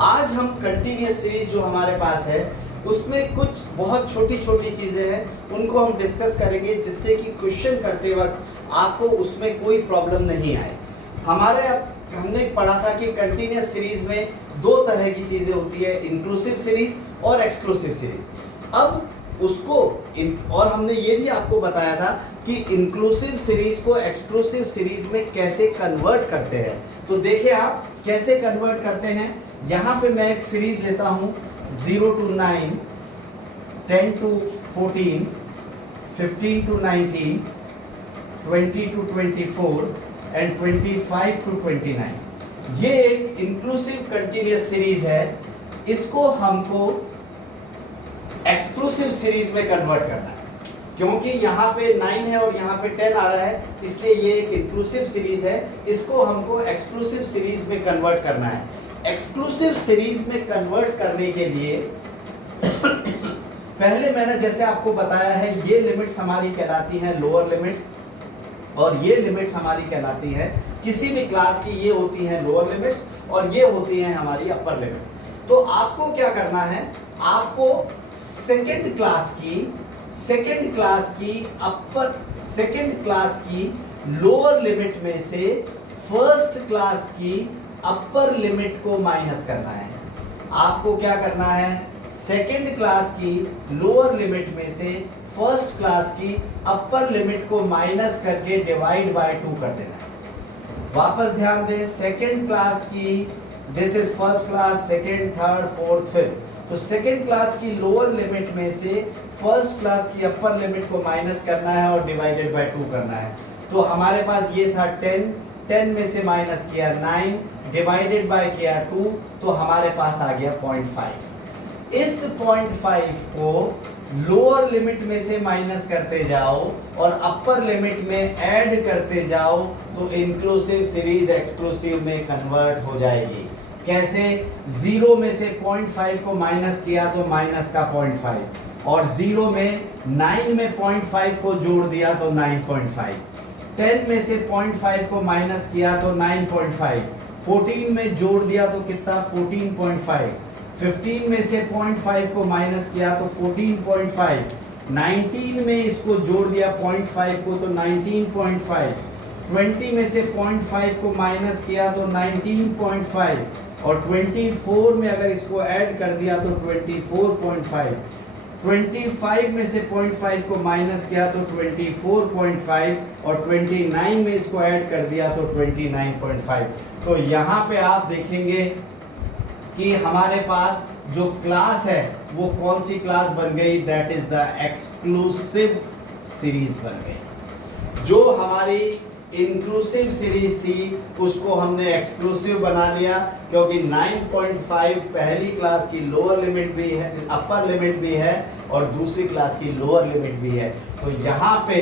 आज हम continuous series जो हमारे पास है उसमें कुछ बहुत छोटी छोटी चीज़ें हैं, उनको हम डिस्कस करेंगे जिससे कि क्वेश्चन करते वक्त आपको उसमें कोई प्रॉब्लम नहीं आए। हमने पढ़ा था कि कंटिन्यूस सीरीज में दो तरह की चीज़ें होती है, इंक्लूसिव सीरीज और एक्सक्लूसिव सीरीज। अब उसको और हमने ये भी आपको बताया था कि इंक्लूसिव सीरीज को एक्सक्लूसिव सीरीज में कैसे कन्वर्ट करते हैं। तो देखिए आप कैसे कन्वर्ट करते हैं। यहाँ पे मैं एक सीरीज लेता हूँ 0 to 9, 10 to 14, 15 to 19, 20 to 24 and 25 to 29। ये एक इंक्लूसिव कंटिन्यूअस सीरीज है, इसको हमको एक्सक्लूसिव सीरीज में कन्वर्ट करना है। क्योंकि यहाँ पे 9 है और यहाँ पे 10 आ रहा है, इसलिए ये एक इंक्लूसिव सीरीज है, इसको हमको एक्सक्लूसिव सीरीज में कन्वर्ट करना है। एक्सक्लूसिव सीरीज में कन्वर्ट करने के लिए पहले मैंने जैसे आपको बताया है, ये लिमिट्स हमारी कहलाती हैं लोअर लिमिट्स और ये लिमिट्स हमारी कहलाती हैं किसी भी क्लास की, ये होती हैं लोअर लिमिट्स और ये होती हैं हमारी अपर लिमिट। तो आपको क्या करना है, आपको सेकंड क्लास की लोअर लिमिट में से फर्स्ट क्लास की अपर लिमिट को माइनस करना है। आपको क्या करना है, सेकंड क्लास की लोअर लिमिट में से फर्स्ट क्लास की अपर लिमिट को माइनस करके डिवाइड बाय 2 कर देना है। वापस ध्यान दें, सेकंड क्लास की, this is first class, second, third, fourth, fifth. तो सेकंड क्लास की लोअर लिमिट में से फर्स्ट क्लास की अपर लिमिट को माइनस करना है और डिवाइडेड बाय 2 करना है। तो हमारे पास ये था 10 में से माइनस किया 9, डिवाइडेड बाय किया 2, तो हमारे पास आ गया 0.5। इस 0.5 को लोअर लिमिट में से माइनस करते जाओ और अपर लिमिट में ऐड करते जाओ तो इंक्लूसिव सीरीज एक्सक्लूसिव में कन्वर्ट हो जाएगी। कैसे? 0 में से 0.5 को माइनस किया तो माइनस का 0.5 और 0 में 9 में 0.5 को जोड़ दिया तो 9.5, 10 में से 0.5 को माइनस किया तो 9.5, 14 में जोड़ दिया तो कितना 14.5, 15 में से 0.5 को माइनस किया तो 14.5, 19 में इसको जोड़ दिया 0.5 को तो 19.5, 20 में से 0.5 को माइनस किया तो 19.5 और 24 में अगर इसको ऐड कर दिया तो 24.5, 25 में से 0.5 को माइनस किया तो 24.5 और 29 में इसको ऐड कर दिया तो 29.5। तो यहाँ पे आप देखेंगे कि हमारे पास जो क्लास है वो कौन सी क्लास बन गई, that is the exclusive series बन गई। जो हमारी इंक्लूसिव सीरीज थी उसको हमने एक्सक्लूसिव बना लिया, क्योंकि 9.5 पहली क्लास की लोअर लिमिट भी है, अपर लिमिट भी है और दूसरी क्लास की लोअर लिमिट भी है। तो यहाँ पे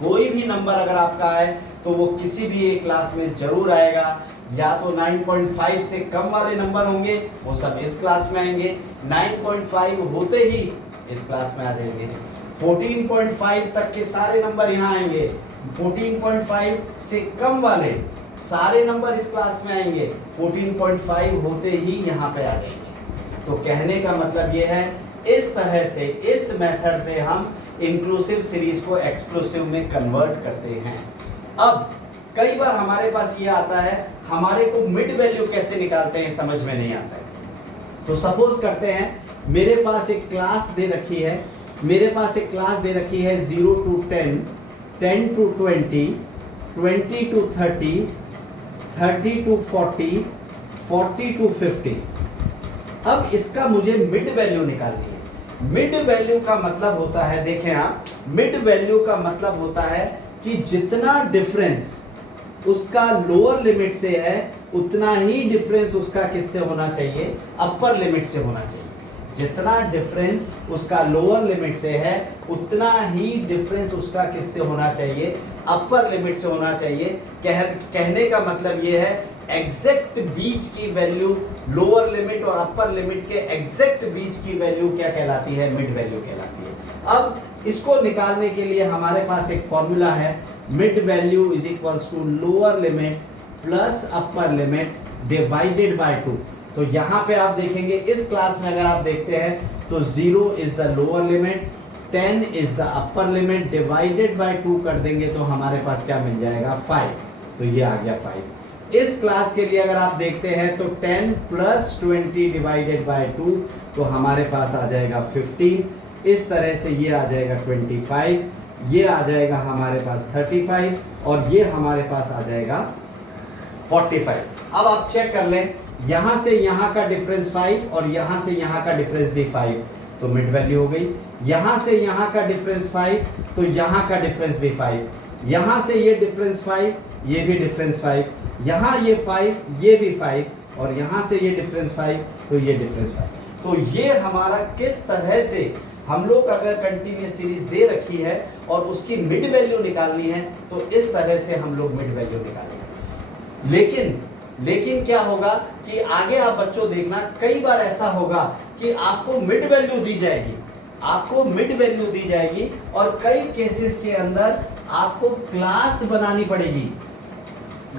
कोई भी नंबर अगर आपका आए तो वो किसी भी एक क्लास में जरूर आएगा। या तो 9.5 से कम वाले नंबर होंगे वो सब इस क्लास में आएंगे, 9.5 होते ही इस क्लास में आ जाएंगे, 14.5 तक के सारे नंबर यहाँ आएंगे, 14.5 से कम वाले सारे नंबर इस क्लास में आएंगे, 14.5 होते ही यहाँ पे आ जाएंगे। तो कहने का मतलब ये है, इस तरह से, इस मेथड से हम इंक्लूसिव सीरीज को एक्सक्लूसिव में कन्वर्ट करते हैं। अब कई बार हमारे पास ये आता है, हमारे को मिड वैल्यू कैसे निकालते हैं समझ में नहीं आता है। तो सपोज करते हैं मेरे पास एक क्लास दे रखी है, 0 to 10, 10 to 20, 20 to 30, 30 to 40, 40 to 50। अब इसका मुझे मिड वैल्यू निकालनी है। मिड वैल्यू का मतलब होता है, देखें आप, मिड वैल्यू का मतलब होता है कि जितना डिफरेंस उसका लोअर लिमिट से है उतना ही डिफरेंस उसका किससे होना चाहिए, अपर लिमिट से होना चाहिए। जितना डिफरेंस उसका लोअर लिमिट से है उतना ही डिफरेंस उसका किससे होना चाहिए, अपर लिमिट से होना चाहिए। कहने का मतलब ये है, एग्जैक्ट बीच की वैल्यू, लोअर लिमिट और अपर लिमिट के एग्जैक्ट बीच की वैल्यू क्या कहलाती है, मिड वैल्यू कहलाती है। अब इसको निकालने के लिए हमारे पास एक फॉर्मूला है, mid value is equals to lower limit plus upper limit divided by 2। तो यहाँ पे आप देखेंगे इस क्लास में अगर आप देखते हैं तो 0 is the lower limit, 10 is the upper limit, divided by 2 कर देंगे तो हमारे पास क्या मिल जाएगा 5, तो ये आ गया 5। इस क्लास के लिए अगर आप देखते हैं तो 10 प्लस 20 डिवाइडेड बाय 2 तो हमारे पास आ जाएगा 15, इस तरह से ये आ जाएगा 25, ये आ जाएगा हमारे पास 35 और ये हमारे पास आ जाएगा 45। अब आप चेक कर लें, यहां से यहां का डिफरेंस 5 और यहां से यहां का डिफरेंस भी 5, तो मिड वैल्यू हो गई। यहां से यहां का डिफरेंस 5 तो यहां का डिफरेंस भी 5, यहां से ये डिफरेंस 5, ये भी डिफरेंस 5, यहां ये 5, ये भी 5 और यहां से ये डिफरेंस 5 तो ये डिफरेंस 5। तो ये हमारा किस तरह से हम लोग अगर कंटिन्यूअस सीरीज दे रखी है और उसकी मिड वैल्यू निकालनी है तो इस तरह से हम लोग मिड वैल्यू निकालेंगे। लेकिन क्या होगा कि आगे आप बच्चों देखना, कई बार ऐसा होगा कि आपको मिड वैल्यू दी जाएगी, आपको मिड वैल्यू दी जाएगी और कई केसेस के अंदर आपको क्लास बनानी पड़ेगी,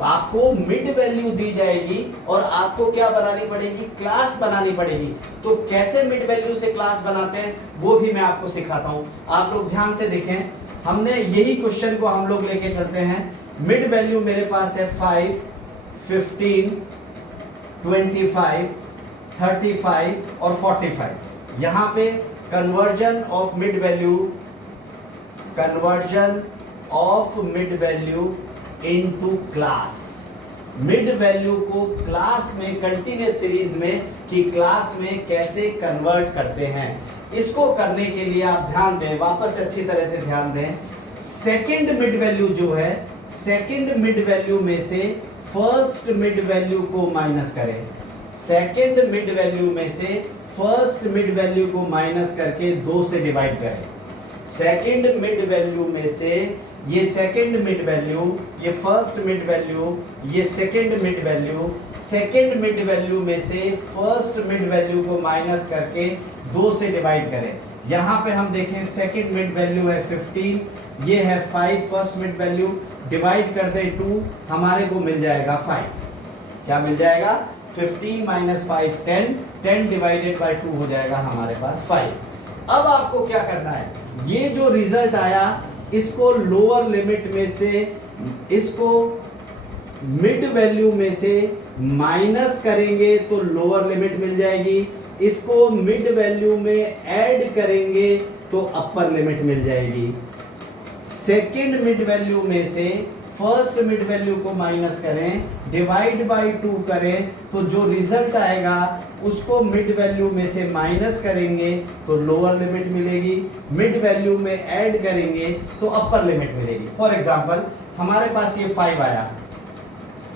आपको मिड वैल्यू दी जाएगी और आपको क्या बनानी पड़ेगी, क्लास बनानी पड़ेगी। तो कैसे मिड वैल्यू से क्लास बनाते हैं वो भी मैं आपको सिखाता हूं। आप लोग ध्यान से देखें, हमने यही क्वेश्चन को हम लोग लेके चलते हैं। मिड वैल्यू मेरे पास है 5, 15, 25, 35 और 45। यहां पे conversion of mid value into class, mid value को क्लास में, कंटिन्यूअस सीरीज में कि क्लास में कैसे कन्वर्ट करते हैं। इसको करने के लिए आप ध्यान दें, वापस अच्छी तरह से ध्यान दें। सेकंड मिड वैल्यू जो है, सेकंड मिड वैल्यू में से फर्स्ट मिड वैल्यू को माइनस करें, सेकंड मिड वैल्यू में से फर्स्ट मिड वैल्यू को माइनस करके 2 से डिवाइड करें। सेकंड मिड वैल्यू में से ये सेकंड मिड वैल्यू, ये फर्स्ट मिड वैल्यू, ये second mid value, second mid value में से फर्स्ट मिड वैल्यू को माइनस करके 2 से डिवाइड करें। यहाँ पे हम देखें सेकंड मिड वैल्यू है 15, ये है 5 फर्स्ट मिड वैल्यू, डिवाइड कर दें 2, हमारे को मिल जाएगा 5। क्या मिल जाएगा? 15 माइनस 5 10, 10 डिवाइडेड बाय 2 हो जाएगा हमारे पास 5। अब आपको क्या करना है, ये जो रिजल्ट आया इसको लोअर लिमिट में से, इसको मिड वैल्यू में से माइनस करेंगे तो लोअर लिमिट मिल जाएगी, इसको मिड वैल्यू में ऐड करेंगे तो अपर लिमिट मिल जाएगी। सेकंड मिड वैल्यू में से फर्स्ट मिड वैल्यू को माइनस करें, डिवाइड बाय 2 करें तो जो रिजल्ट आएगा उसको मिड वैल्यू में से माइनस करेंगे तो लोअर लिमिट मिलेगी, मिड वैल्यू में ऐड करेंगे तो अपर लिमिट मिलेगी। फॉर एग्जांपल हमारे पास ये 5 आया,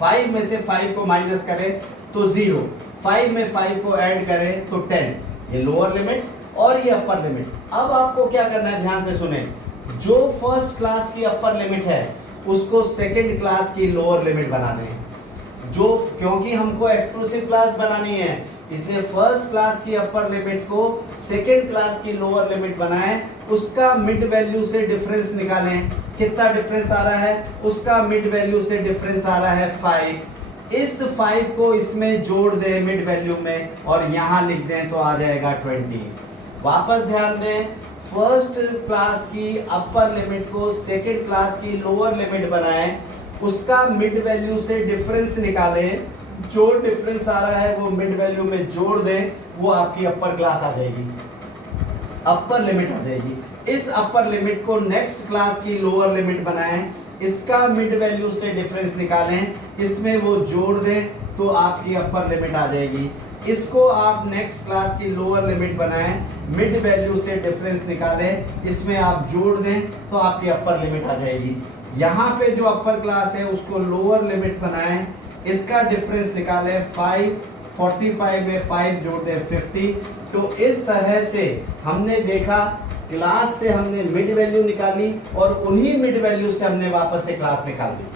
5 में से 5 को माइनस करें तो 0, 5 में 5 को ऐड करें तो 10, ये लोअर लिमिट और ये अपर लिमिट। अब आपको क्या करना है, ध्यान से सुने, जो फर्स्ट क्लास की अपर लिमिट है उसको सेकंड क्लास की लोअर लिमिट बना दें। जो, क्योंकि हमको एक्सक्लूसिव क्लास बनानी है इसलिए फर्स्ट क्लास की अपर लिमिट को सेकंड क्लास की लोअर लिमिट बनाएं, उसका मिड वैल्यू से डिफरेंस निकालें। कितना डिफरेंस आ रहा है, उसका मिड वैल्यू से डिफरेंस आ रहा है 5। इस 5 को इसमें जोड़ दें मिड वैल्यू में और यहां लिख दें तो आ जाएगा 20। वापस ध्यान दें, फर्स्ट क्लास की अपर लिमिट को सेकंड क्लास की लोअर लिमिट बनाएं, उसका मिड वैल्यू से डिफरेंस निकालें, जो डिफरेंस आ रहा है वो मिड वैल्यू में जोड़ दें, वो आपकी अपर क्लास आ जाएगी, अपर लिमिट आ जाएगी। इस अपर लिमिट को नेक्स्ट क्लास की लोअर लिमिट बनाएं, इसका मिड वैल्यू से डिफरेंस निकालें, इसमें वो जोड़ दें तो आपकी अपर लिमिट आ जाएगी। इसको आप नेक्स्ट क्लास की लोअर लिमिट बनाएं, मिड वैल्यू से डिफरेंस निकालें, इसमें आप जोड़ दें तो आपकी अपर लिमिट आ जाएगी। यहाँ पे जो अपर क्लास है उसको लोअर लिमिट बनाएं, इसका डिफरेंस निकालें 5, 45 में 5 जोड़ दें 50। तो इस तरह से हमने देखा, क्लास से हमने मिड वैल्यू निकाली और उन्हीं मिड वैल्यू से हमने वापस से क्लास निकाल ली।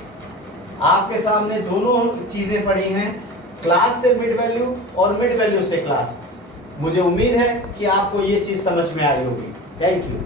आपके सामने दोनों चीजें पड़ी हैं, क्लास से मिड वैल्यू और मिड वैल्यू से क्लास। मुझे उम्मीद है कि आपको ये चीज समझ में आई होगी। Thank you.